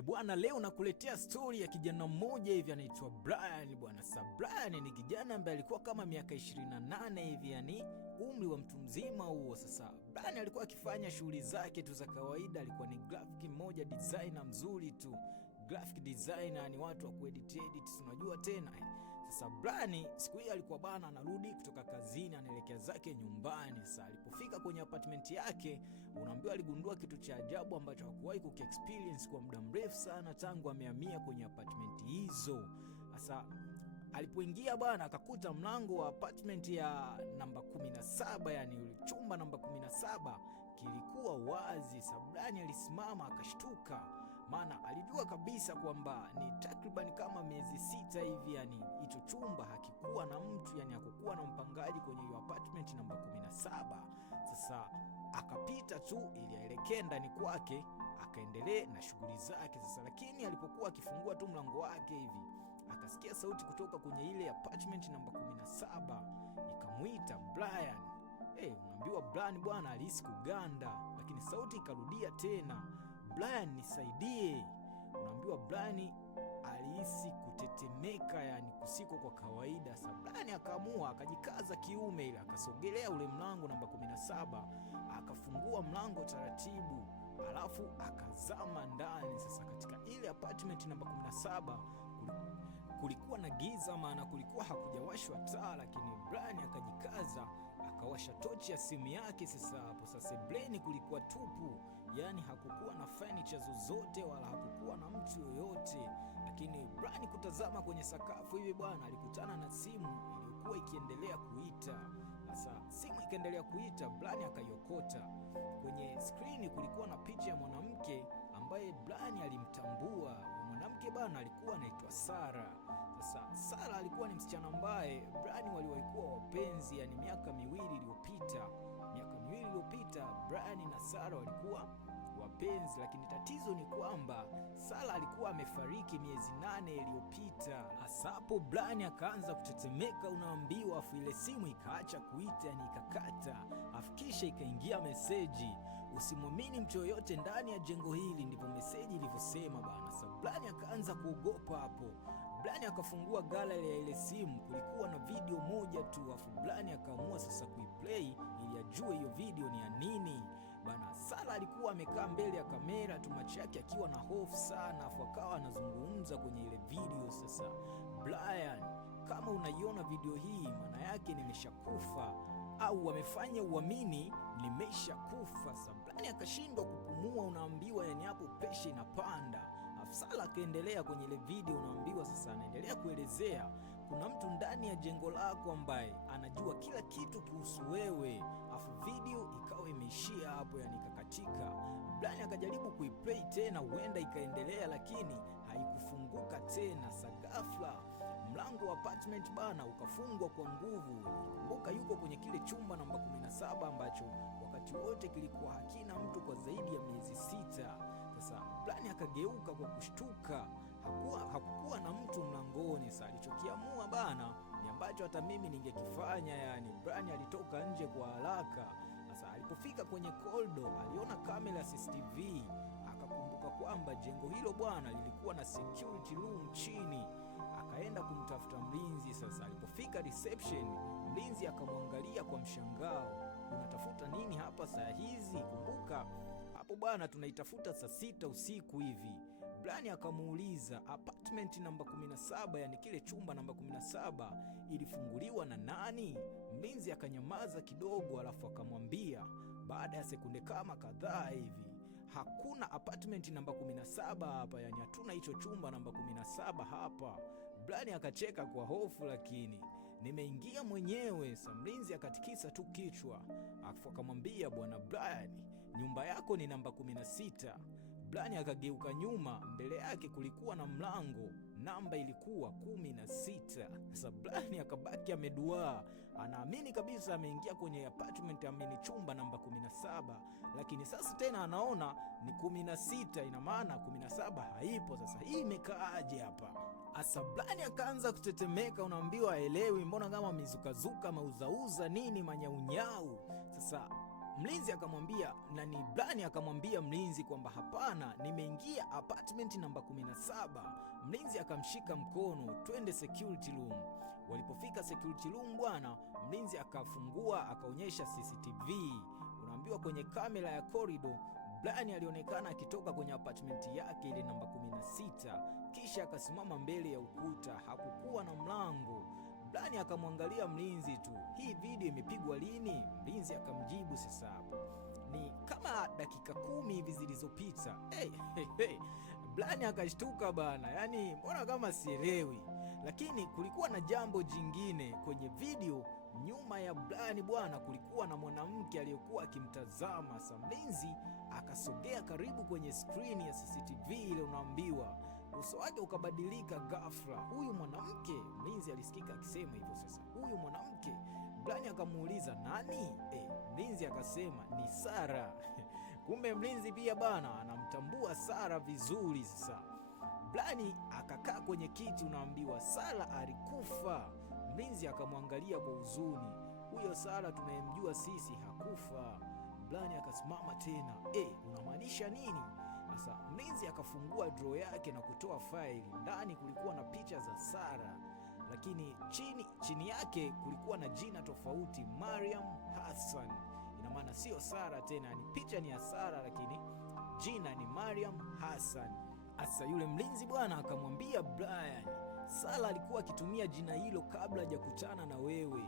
Bwana, leo nakuletea story ya kijana mmoja hivi anaitwa Brian bwana. Brian ni kijana ambaye alikuwa kama miaka 28 hivi, yani umri wa mtu mzima huo. Sasa Brian alikuwa akifanya shughuli zake tu za kawaida, alikuwa ni graphic mmoja, designer mzuri tu. Graphic designer ni watu wa kuedit, unajua tena. Sasa Brian siku hii alikuwa bana anarudi kutoka kazini, anaelekea zake nyumbani. Sasa alipofika kwenye apartment yake, unaambiwa aligundua kitu cha ajabu ambacho hakuwahi kukiexperience kwa muda mrefu sana tangu amehamia kwenye apartment hizo. Sasa alipoingia bwana, akakuta mlango wa apartment ya namba 17, yani yule chumba namba 17 kilikuwa wazi. Sabrani alisimama akashtuka, maana alijua kabisa kwamba ni takriban kama miezi 6 hivi, yani hicho chumba hakikuwa na mtu, yani hakukuwa na mpangaji kwenye hiyo apartment namba 17. Sasa akapita tu ili aelekee ndani kwake akaendelee na shughuli zake. Sasa lakini alipokuwa akifungua tu mlango wake hivi, akasikia sauti kutoka kwenye ile apartment namba 17 ikamuita Brian. Unaambiwa Brian bwana alihisi kuganda, lakini sauti ikarudia tena, Brian nisaidie. Unaambiwa Brian alihisi kutetemeka, yani kusiko kwa kawaida. Sasa Brian akaamua, akajikaza kiume ile, akasogelea ule mlango namba 17, akafungua mlango taratibu, alafu akazama ndani. Sasa katika ile apartment namba 17 kulikuwa na giza, maana kulikuwa hakujawashwa taa, lakini Brian akajikaza akawasha tochi ya simu yake. Sasa hapo sasa Brian kulikuwa tupu, yani hakukuwa na furniture zozote wala hakukuwa na mtu yoyote. Lakini Brian kutazama kwenye sakafu hivi bwana, alikutana na simu iliyokuwa ikiendelea kuita. Sasa simu ikaendelea kuita, Brian akaiokota. Kwenye skrini kulikuwa na picha ya mwanamke ambaye Brian alimtambua. Mwanamke bana alikuwa anaitwa Sara. Sasa Sara alikuwa ni msichana ambaye Brian walikuwa wapenzi, yani miaka miwili iliyopita Brian na Sara walikuwa wapenzi, lakini tatizo ni kwamba Sara alikuwa amefariki miezi 8 iliyopita. Hasa hapo Brian akaanza kutetemeka, unaambiwa, afu ile simu ikaacha kuita, yani ikakata, afikisha ikaingia meseji, usimwamini mtu yoyote ndani ya jengo hili, ndivyo meseji ilivyosema bana. Sasa Brian akaanza kuogopa hapo. Brian akafungua gallery ya ile simu, kulikuwa na video moja tu, afu Brian akaamua sasa kuiplay ili ajue hiyo video ni ya nini bana. Sara alikuwa amekaa mbele ya kamera tu, macho yake akiwa na hofu sana, afu akawa anazungumza kwenye ile video. Sasa Brian, kama unaiona video hii, maana yake nimeshakufa, au wamefanya uamini nimeshakufa. Sasa Brian akashindwa kupumua, unaambiwa, yani hapo presha inapanda. Sara akaendelea kwenye ile video, unaambiwa sasa anaendelea kuelezea kuna mtu ndani ya jengo lako ambaye anajua kila kitu kuhusu wewe. Afu video ikawa imeishia hapo, yani ikakatika. Brian akajaribu kuiplay tena, huenda ikaendelea, lakini haikufunguka tena. Sa ghafla mlango wa apartment bana ukafungwa kwa nguvu. Kumbuka yuko kwenye kile chumba namba 17 ambacho wakati wote kilikuwa hakina mtu kwa zaidi ya miezi 6. Sasa Brian akageuka kwa kushtuka, hakukuwa na mtu mlangoni. Sasa alichokiamua bana ni ambacho hata mimi ningekifanya, yani Brian alitoka nje kwa haraka. Sasa alipofika kwenye corridor aliona kamera ya CCTV, akakumbuka kwamba jengo hilo bwana lilikuwa na security room chini. Akaenda kumtafuta mlinzi. Sasa alipofika reception, mlinzi akamwangalia kwa mshangao, unatafuta nini hapa saa hizi? Kumbuka hapo bwana tunaitafuta saa 6 usiku hivi. Brian akamuuliza apartment namba 17, yani kile chumba namba 17 ilifunguliwa na nani? Mlinzi akanyamaza kidogo, alafu akamwambia baada ya sekunde kama kadhaa hivi, hakuna apartment namba 17 hapa, yani hatuna hicho chumba namba 17 hapa. Brian akacheka kwa hofu, lakini nimeingia mwenyewe. Sasa mlinzi akatikisa tu kichwa, alafu akamwambia, bwana Brian, nyumba yako ni namba 16. Brian akageuka nyuma, mbele yake kulikuwa na mlango, namba ilikuwa 16. Sasa Brian akabaki ameduaa, anaamini kabisa ameingia kwenye apartment, ameni chumba namba 17, lakini sasa tena anaona ni 16, ina maana 17 haipo. Sasa hii imekaaje hapa? Asa Brian akaanza kutetemeka, unaambiwa elewi, mbona kama mizukazuka mauzauza nini manyaunyau. Sasa mlinzi akamwambia Blani akamwambia mlinzi kwamba hapana, nimeingia apartment namba 17. Mlinzi akamshika mkono, twende security room. Walipofika security room bwana, mlinzi akafungua, akaonyesha CCTV. Unaambiwa kwenye kamera ya corridor Blani alionekana akitoka kwenye apartment yake ile namba 16, kisha akasimama mbele ya ukuta, hakukuwa na mlango. Blani akamwangalia mlinzi tu. Hii video imepigwa lini? Mlinzi akamjibu sasa hapo, ni kama dakika 10 hivi zilizopita. Blani akashtuka bana, yani mbona kama sielewi. Lakini kulikuwa na jambo jingine kwenye video. Nyuma ya Blani bwana, kulikuwa na mwanamke aliyekuwa akimtazama. Sa mlinzi akasogea karibu kwenye screen ya CCTV ile, unaambiwa uso wake ukabadilika ghafla. Huyu mwanamke, mlinzi alisikika akisema hivyo. Sasa huyu mwanamke, Blani akamuuliza nani? Mlinzi akasema ni Sara. Kumbe mlinzi pia bana anamtambua Sara vizuri. Sasa Blani akakaa kwenye kiti, unaambiwa Sara alikufa. Mlinzi akamwangalia kwa huzuni, huyo Sara tunayemjua sisi hakufa. Blani akasimama tena, unamaanisha nini? Sasa mlinzi akafungua drawer yake na kutoa faili. Ndani kulikuwa na picha za Sara, lakini chini yake kulikuwa na jina tofauti, Mariam Hassan. Ina maana sio Sara tena, ni picha ni ya Sara lakini jina ni Mariam Hassan. Asa yule mlinzi bwana akamwambia Brian, Sara alikuwa akitumia jina hilo kabla hajakutana na wewe.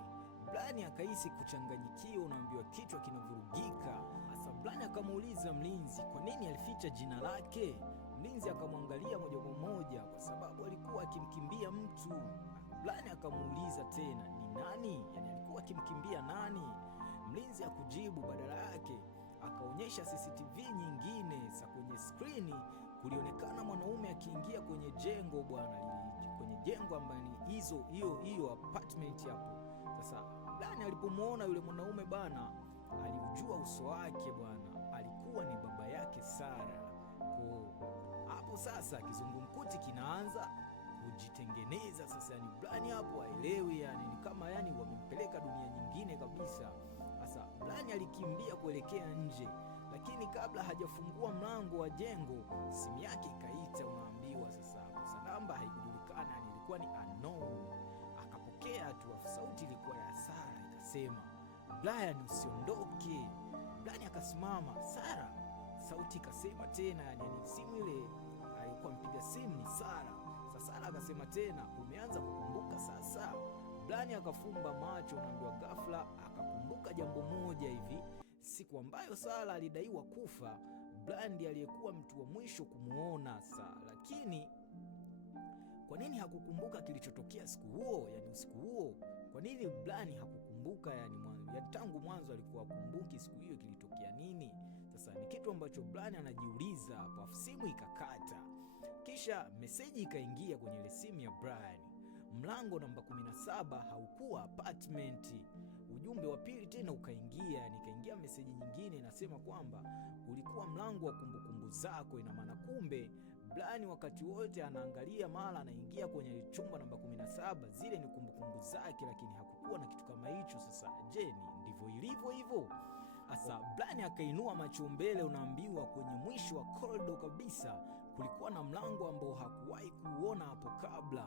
Blani akahisi kuchanganyikiwa, unaambiwa kichwa kinavurugika. Asa Blani akamuuliza mlinzi kwa nini alificha jina lake. Mlinzi akamwangalia moja kwa moja, kwa sababu alikuwa akimkimbia mtu. Blani akamuuliza tena ni nani, yani alikuwa akimkimbia nani? Mlinzi akujibu, badala yake akaonyesha CCTV nyingine. Sa kwenye skrini kulionekana mwanaume akiingia kwenye jengo bwana, kwenye jengo ambalo ni hiyo apartment hapo. Sasa Blani alipomuona yule mwanaume bana, aliujua uso wake bwana, alikuwa ni baba yake Sara. Kwa hapo sasa kizungumkuti kinaanza kujitengeneza sasa, yani Blani hapo haelewi, yani ni kama yani wamempeleka dunia nyingine kabisa. Sasa Blani alikimbia kuelekea nje, lakini kabla hajafungua mlango wa jengo simu yake ikaita, unaambiwa sasa kwa namba haikujulikana, ilikuwa ni unknown. Akapokea tu, sauti ilikuwa ya Sara, ikasema Brian usiondoke. Blani akasimama. Sara, sauti ikasema tena, yani simu ile alikuwa mpiga simu ni Sara. Sasa Sara akasema tena, umeanza kukumbuka sasa? Blani akafumba macho, unaambiwa ghafla akakumbuka jambo moja hivi. Siku ambayo Sara alidaiwa kufa, Blani aliyekuwa mtu wa mwisho kumuona Sara, lakini kwa nini hakukumbuka kilichotokea siku huo, yani usiku huo? Kwa nini Blani hakukumbuka, yani tangu mwanzo alikuwa hakumbuki siku hiyo kilitokea nini? Sasa ni kitu ambacho Blani anajiuliza hapo. Simu ikakata, kisha meseji ikaingia kwenye ile simu ya Brian. Mlango namba 17 haukuwa apartment. Ujumbe wa pili tena ukaingia, nikaingia meseji nyingine inasema kwamba ulikuwa mlango wa kumbukumbu zako. Ina maana kumbe Blani wakati wote anaangalia mara anaingia kwenye chumba namba 17, zile ni kumbukumbu zake, lakini hakukuwa na kitu kama hicho. Sasa je, ndivyo ilivyo hivyo? Asa Blani akainua macho mbele, unaambiwa kwenye mwisho wa corridor kabisa kulikuwa na mlango ambao hakuwahi kuuona hapo kabla.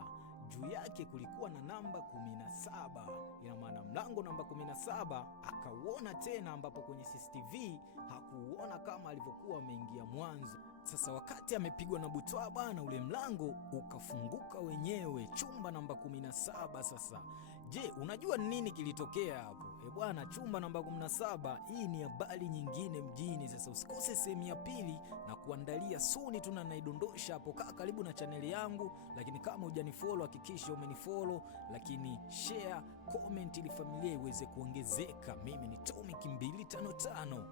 Juu yake kulikuwa na namba 17. Ina maana mlango namba 17 akauona tena, ambapo kwenye CCTV hakuuona kama alivyokuwa ameingia mwanzo. Sasa wakati amepigwa na butwaa bana, ule mlango ukafunguka wenyewe, chumba namba 17. Sasa je, unajua nini kilitokea hapo? Bwana, chumba namba 17, hii ni habari nyingine mjini. Sasa usikose sehemu ya pili na kuandalia suni tu, na naidondosha hapo. Kaa karibu na chaneli yangu, lakini kama hujanifollow hakikisha umenifollow, lakini share, comment ili familia iweze kuongezeka. Mimi ni Tommy 255.